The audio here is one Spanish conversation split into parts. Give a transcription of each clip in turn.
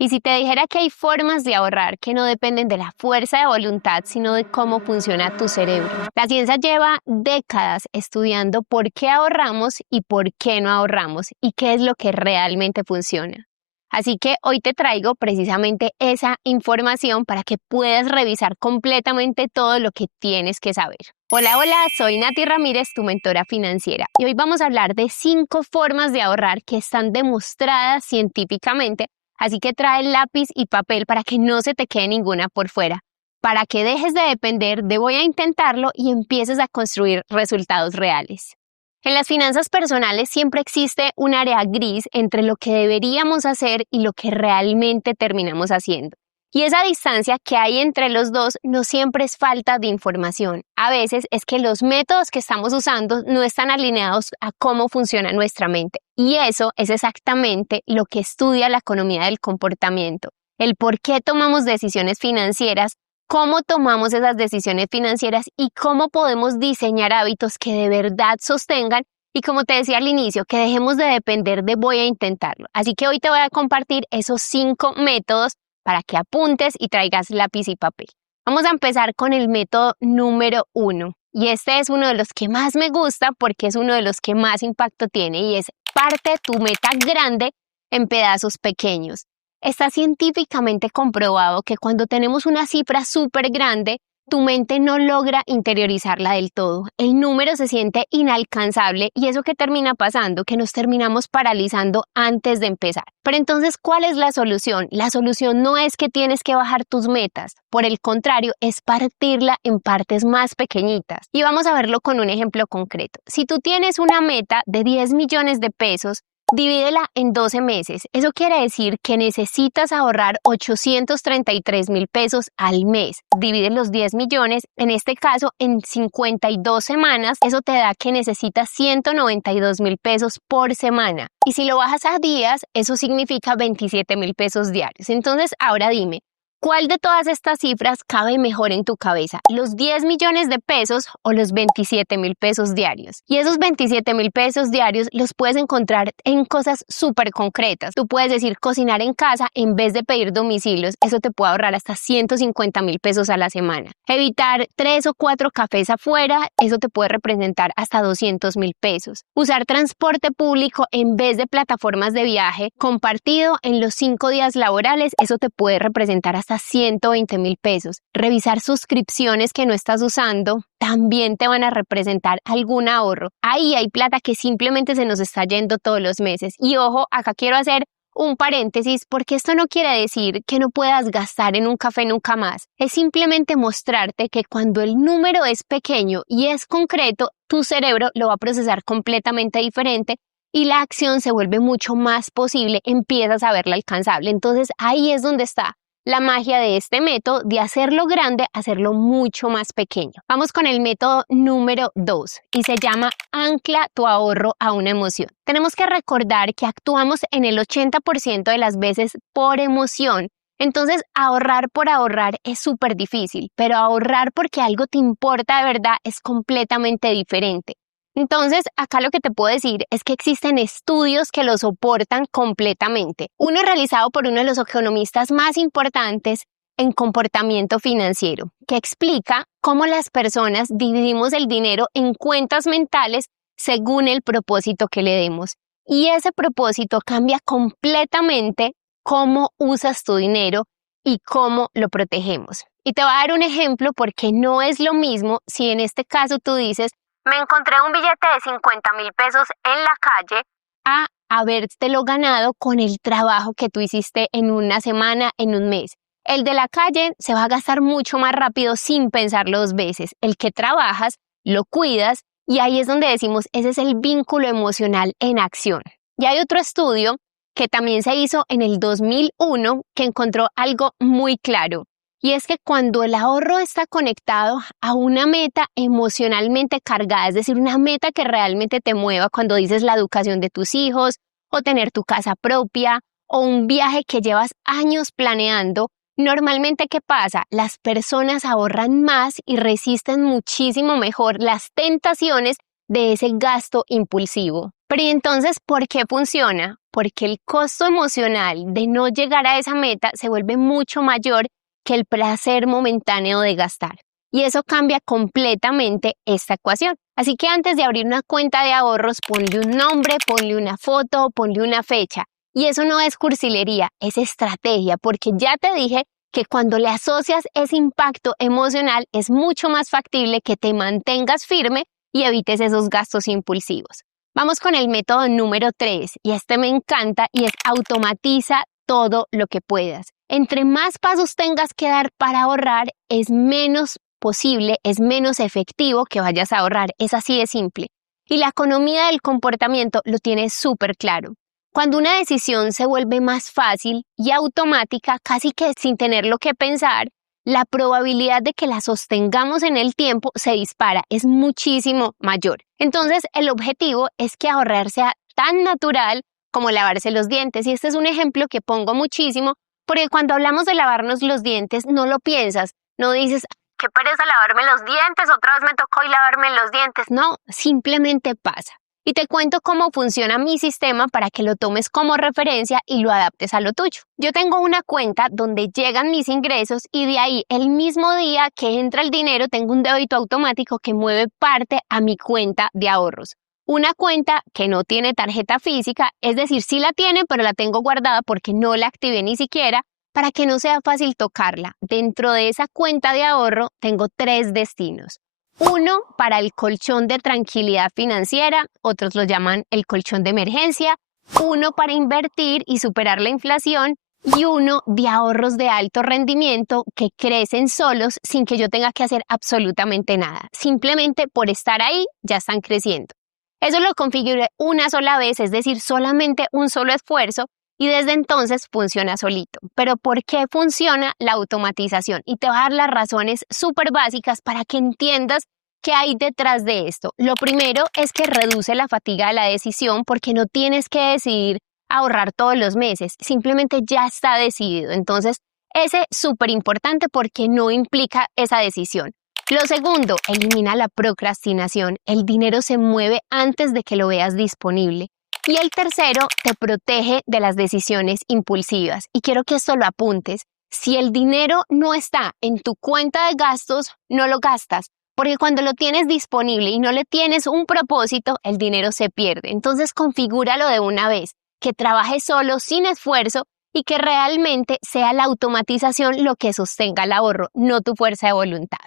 Y si te dijera que hay formas de ahorrar que no dependen de la fuerza de voluntad, sino de cómo funciona tu cerebro. La ciencia lleva décadas estudiando por qué ahorramos y por qué no ahorramos y qué es lo que realmente funciona. Así que hoy te traigo precisamente esa información para que puedas revisar completamente todo lo que tienes que saber. Hola, soy Nati Ramírez, tu mentora financiera, y hoy vamos a hablar de 5 formas de ahorrar que están demostradas científicamente. Así que trae lápiz y papel para que no se te quede ninguna por fuera, para que dejes de depender de voy a intentarlo y empieces a construir resultados reales. En las finanzas personales siempre existe un área gris entre lo que deberíamos hacer y lo que realmente terminamos haciendo. Y esa distancia que hay entre los dos no siempre es falta de información. A veces es que los métodos que estamos usando no están alineados a cómo funciona nuestra mente. Y eso es exactamente lo que estudia la economía del comportamiento. El por qué tomamos decisiones financieras, cómo tomamos esas decisiones financieras y cómo podemos diseñar hábitos que de verdad sostengan y, como te decía al inicio, que dejemos de depender de voy a intentarlo. Así que hoy te voy a compartir esos 5 métodos para que apuntes y traigas lápiz y papel. Vamos a empezar con el método número 1. Y este es uno de los que más me gusta porque es uno de los que más impacto tiene y es parte tu meta grande en pedazos pequeños. Está científicamente comprobado que cuando tenemos una cifra súper grande, tu mente no logra interiorizarla del todo. El número se siente inalcanzable y eso que termina pasando, que nos terminamos paralizando antes de empezar. Pero entonces, ¿cuál es la solución? La solución no es que tienes que bajar tus metas. Por el contrario, es partirla en partes más pequeñitas. Y vamos a verlo con un ejemplo concreto. Si tú tienes una meta de 10 millones de pesos, divídela en 12 meses. Eso quiere decir que necesitas ahorrar 833,000 pesos al mes. Divide los 10 millones, en este caso en 52 semanas, eso te da que necesitas 192,000 pesos por semana. Y si lo bajas a días, eso significa 27,000 pesos diarios. Entonces, ahora dime, ¿cuál de todas estas cifras cabe mejor en tu cabeza? ¿Los 10 millones de pesos o los 27,000 pesos diarios? Y esos 27,000 pesos diarios los puedes encontrar en cosas súper concretas. Tú puedes decir cocinar en casa en vez de pedir domicilios. Eso te puede ahorrar hasta 150,000 pesos a la semana. Evitar 3 o 4 cafés afuera. Eso te puede representar hasta 200,000 pesos. Usar transporte público en vez de plataformas de viaje compartido en los 5 días laborales. Eso te puede representar hasta 120,000 pesos. Revisar suscripciones que no estás usando también te van a representar algún ahorro. Ahí hay plata que simplemente se nos está yendo todos los meses. Y ojo, acá quiero hacer un paréntesis porque esto no quiere decir que no puedas gastar en un café nunca más. Es simplemente mostrarte que cuando el número es pequeño y es concreto, tu cerebro lo va a procesar completamente diferente y la acción se vuelve mucho más posible, empiezas a verla alcanzable. Entonces ahí es donde está la magia de este método, de hacerlo grande, hacerlo mucho más pequeño. Vamos con el método número 2 y se llama ancla tu ahorro a una emoción. Tenemos que recordar que actuamos en el 80% de las veces por emoción. Entonces, ahorrar por ahorrar es súper difícil, pero ahorrar porque algo te importa de verdad es completamente diferente. Entonces, acá lo que te puedo decir es que existen estudios que lo soportan completamente. Uno realizado por uno de los economistas más importantes en comportamiento financiero, que explica cómo las personas dividimos el dinero en cuentas mentales según el propósito que le demos. Y ese propósito cambia completamente cómo usas tu dinero y cómo lo protegemos. Y te voy a dar un ejemplo porque no es lo mismo si en este caso tú dices, me encontré un billete de 50,000 pesos en la calle, a habértelo ganado con el trabajo que tú hiciste en una semana, en un mes. El de la calle se va a gastar mucho más rápido sin pensarlo 2 veces. El que trabajas, lo cuidas y ahí es donde decimos, ese es el vínculo emocional en acción. Y hay otro estudio que también se hizo en el 2001 que encontró algo muy claro. Y es que cuando el ahorro está conectado a una meta emocionalmente cargada, es decir, una meta que realmente te mueva cuando dices la educación de tus hijos o tener tu casa propia o un viaje que llevas años planeando, normalmente ¿qué pasa? Las personas ahorran más y resisten muchísimo mejor las tentaciones de ese gasto impulsivo. Pero ¿y entonces por qué funciona? porque el costo emocional de no llegar a esa meta se vuelve mucho mayor que el placer momentáneo de gastar. Y eso cambia completamente esta ecuación. Así que antes de abrir una cuenta de ahorros, ponle un nombre, ponle una foto, ponle una fecha. Y eso no es cursilería, es estrategia, porque ya te dije que cuando le asocias ese impacto emocional es mucho más factible que te mantengas firme y evites esos gastos impulsivos. Vamos con el método número 3 y este me encanta y es automatiza todo lo que puedas. Entre más pasos tengas que dar para ahorrar, es menos posible, es menos efectivo que vayas a ahorrar. Es así de simple. Y la economía del comportamiento lo tiene súper claro. Cuando una decisión se vuelve más fácil y automática, casi que sin tenerlo que pensar, la probabilidad de que la sostengamos en el tiempo se dispara, es muchísimo mayor. Entonces, el objetivo es que ahorrar sea tan natural como lavarse los dientes. Y este es un ejemplo que pongo muchísimo, porque cuando hablamos de lavarnos los dientes, no lo piensas, no dices, qué pereza lavarme los dientes, otra vez me tocó y lavarme los dientes. No, simplemente pasa. Y te cuento cómo funciona mi sistema para que lo tomes como referencia y lo adaptes a lo tuyo. Yo tengo una cuenta donde llegan mis ingresos y de ahí el mismo día que entra el dinero tengo un débito automático que mueve parte a mi cuenta de ahorros. Una cuenta que no tiene tarjeta física, es decir, sí la tiene, pero la tengo guardada porque no la activé ni siquiera para que no sea fácil tocarla. Dentro de esa cuenta de ahorro tengo 3 destinos. Uno para el colchón de tranquilidad financiera, otros lo llaman el colchón de emergencia, uno para invertir y superar la inflación y uno de ahorros de alto rendimiento que crecen solos sin que yo tenga que hacer absolutamente nada. Simplemente por estar ahí ya están creciendo. Eso lo configuré una sola vez, es decir, solamente un solo esfuerzo y desde entonces funciona solito. Pero ¿por qué funciona la automatización? Y te voy a dar las razones súper básicas para que entiendas qué hay detrás de esto. Lo primero es que reduce la fatiga de la decisión porque no tienes que decidir ahorrar todos los meses, simplemente ya está decidido. Entonces, ese es súper importante porque no implica esa decisión. Lo segundo, elimina la procrastinación. El dinero se mueve antes de que lo veas disponible. Y el tercero, te protege de las decisiones impulsivas. Y quiero que esto lo apuntes. Si el dinero no está en tu cuenta de gastos, no lo gastas. Porque cuando lo tienes disponible y no le tienes un propósito, el dinero se pierde. Entonces, configúralo de una vez. Que trabaje solo, sin esfuerzo y que realmente sea la automatización lo que sostenga el ahorro, no tu fuerza de voluntad.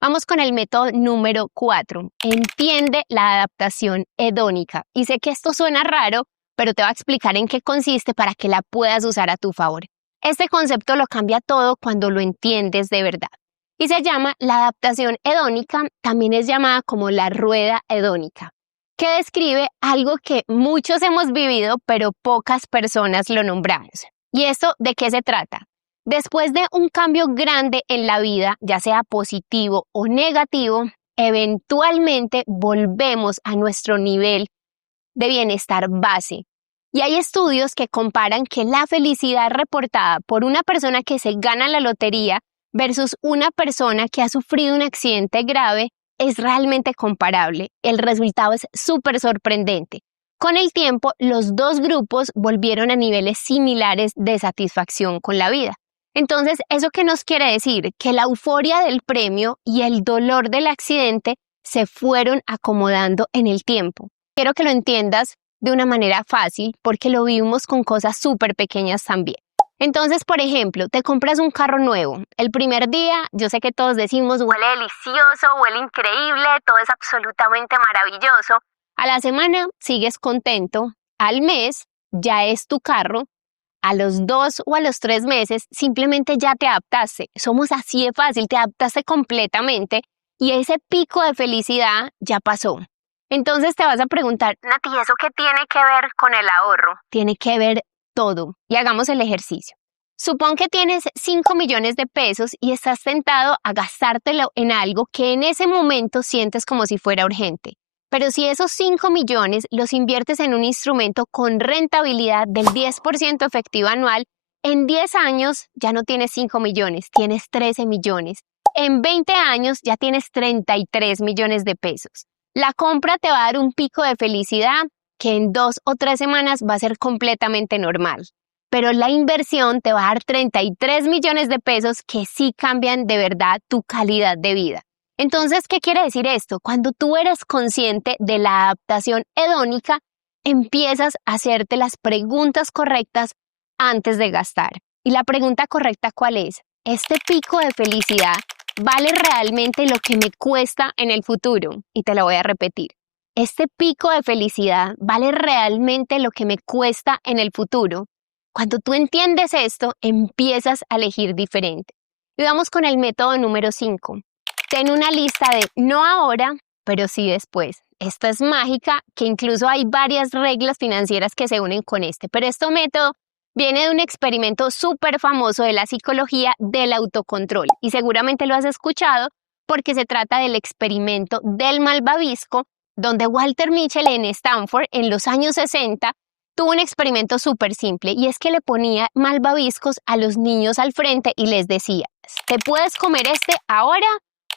Vamos con el método número 4. Entiende la adaptación hedónica. Y sé que esto suena raro, pero te voy a explicar en qué consiste para que la puedas usar a tu favor. Este concepto lo cambia todo cuando lo entiendes de verdad. Y se llama la adaptación hedónica, también es llamada como la rueda hedónica, que describe algo que muchos hemos vivido, pero pocas personas lo nombramos. ¿Y esto de qué se trata? Después de un cambio grande en la vida, ya sea positivo o negativo, eventualmente volvemos a nuestro nivel de bienestar base. Y hay estudios que comparan que la felicidad reportada por una persona que se gana la lotería versus una persona que ha sufrido un accidente grave es realmente comparable. El resultado es súper sorprendente. Con el tiempo, los dos grupos volvieron a niveles similares de satisfacción con la vida. Entonces, ¿eso qué nos quiere decir? Que la euforia del premio y el dolor del accidente se fueron acomodando en el tiempo. Quiero que lo entiendas de una manera fácil porque lo vivimos con cosas súper pequeñas también. Entonces, por ejemplo, te compras un carro nuevo. El primer día, yo sé que todos decimos, huele delicioso, huele increíble, todo es absolutamente maravilloso. A la semana sigues contento, al mes ya es tu carro. A los 2 o a los 3 meses simplemente ya te adaptaste. Somos así de fácil, te adaptaste completamente y ese pico de felicidad ya pasó. Entonces te vas a preguntar, Nati, ¿eso qué tiene que ver con el ahorro? Tiene que ver todo. Y hagamos el ejercicio. Supón que tienes 5 millones de pesos y estás tentado a gastártelo en algo que en ese momento sientes como si fuera urgente. Pero si esos 5 millones los inviertes en un instrumento con rentabilidad del 10% efectivo anual, en 10 años ya no tienes 5 millones, tienes 13 millones. En 20 años ya tienes 33 millones de pesos. La compra te va a dar un pico de felicidad que en 2 o 3 semanas va a ser completamente normal. Pero la inversión te va a dar 33 millones de pesos que sí cambian de verdad tu calidad de vida. Entonces, ¿qué quiere decir esto? Cuando tú eres consciente de la adaptación hedónica, empiezas a hacerte las preguntas correctas antes de gastar. ¿Y la pregunta correcta cuál es? ¿Este pico de felicidad vale realmente lo que me cuesta en el futuro? Y te lo voy a repetir. ¿Este pico de felicidad vale realmente lo que me cuesta en el futuro? Cuando tú entiendes esto, empiezas a elegir diferente. Y vamos con el método número 5. Ten una lista de no ahora, pero sí después. Esta es mágica, que incluso hay varias reglas financieras que se unen con este. Pero este método viene de un experimento súper famoso de la psicología del autocontrol. Y seguramente lo has escuchado porque se trata del experimento del malvavisco, donde Walter Mischel en Stanford en los años 60 tuvo un experimento súper simple, y es que le ponía malvaviscos a los niños al frente y les decía: ¿te puedes comer este ahora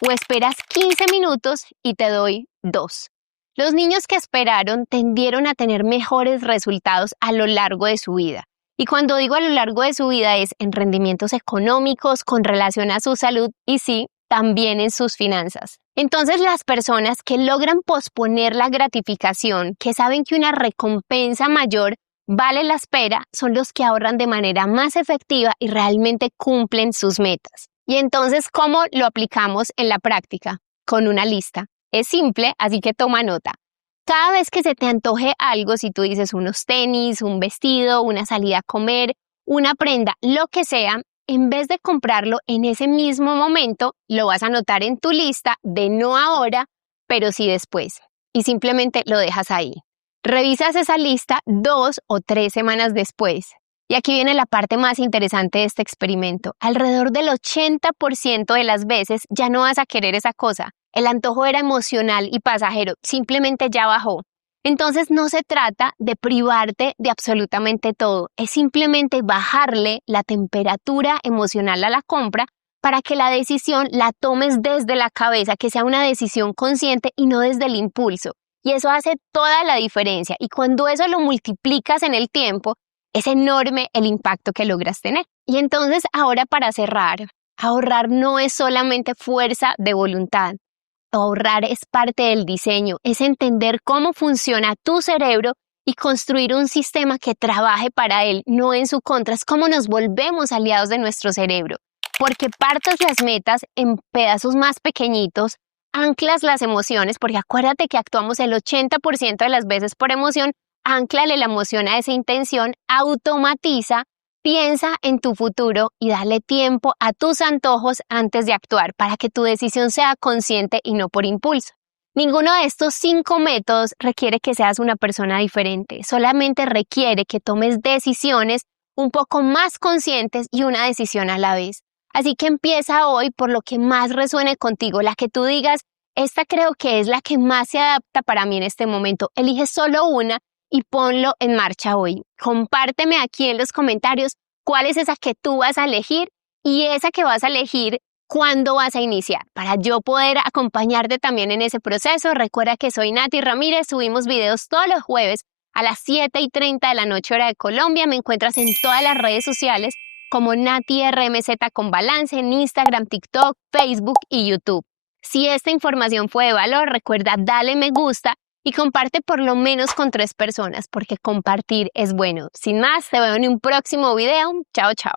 o esperas 15 minutos y te doy 2? Los niños que esperaron tendieron a tener mejores resultados a lo largo de su vida. Y cuando digo a lo largo de su vida es en rendimientos económicos, con relación a su salud y sí, también en sus finanzas. Entonces, las personas que logran posponer la gratificación, que saben que una recompensa mayor vale la espera, son los que ahorran de manera más efectiva y realmente cumplen sus metas. Y entonces, ¿cómo lo aplicamos en la práctica? Con una lista. Es simple, así que toma nota. Cada vez que se te antoje algo, si tú dices unos tenis, un vestido, una salida a comer, una prenda, lo que sea, en vez de comprarlo en ese mismo momento, lo vas a anotar en tu lista de no ahora, pero sí después. Y simplemente lo dejas ahí. Revisas esa lista 2 o 3 semanas después. Y aquí viene la parte más interesante de este experimento. Alrededor del 80% de las veces ya no vas a querer esa cosa. El antojo era emocional y pasajero, simplemente ya bajó. Entonces no se trata de privarte de absolutamente todo, es simplemente bajarle la temperatura emocional a la compra para que la decisión la tomes desde la cabeza, que sea una decisión consciente y no desde el impulso. Y eso hace toda la diferencia, y cuando eso lo multiplicas en el tiempo, es enorme el impacto que logras tener. Y entonces ahora, para cerrar, ahorrar no es solamente fuerza de voluntad. Ahorrar es parte del diseño, es entender cómo funciona tu cerebro y construir un sistema que trabaje para él, no en su contra. Es como nos volvemos aliados de nuestro cerebro, porque partes las metas en pedazos más pequeñitos, anclas las emociones, porque acuérdate que actuamos el 80% de las veces por emoción. Ánclale la emoción a esa intención, automatiza. Piensa en tu futuro y dale tiempo a tus antojos antes de actuar para que tu decisión sea consciente y no por impulso. Ninguno de estos 5 métodos requiere que seas una persona diferente, solamente requiere que tomes decisiones un poco más conscientes y una decisión a la vez. Así que empieza hoy por lo que más resuene contigo, la que tú digas: esta creo que es la que más se adapta para mí en este momento. Elige solo una y ponlo en marcha hoy. Compárteme aquí en los comentarios cuál es esa que tú vas a elegir, y esa que vas a elegir, cuándo vas a iniciar, para yo poder acompañarte también en ese proceso. Recuerda que soy Nati Ramírez, subimos videos todos los jueves a las 7:30 de la noche hora de Colombia. Me encuentras en todas las redes sociales como Nati RMZ con balance, en Instagram, TikTok, Facebook y YouTube. Si esta información fue de valor, recuerda darle me gusta y comparte por lo menos con 3 personas, porque compartir es bueno. Sin más, te veo en un próximo video. Chao, chao.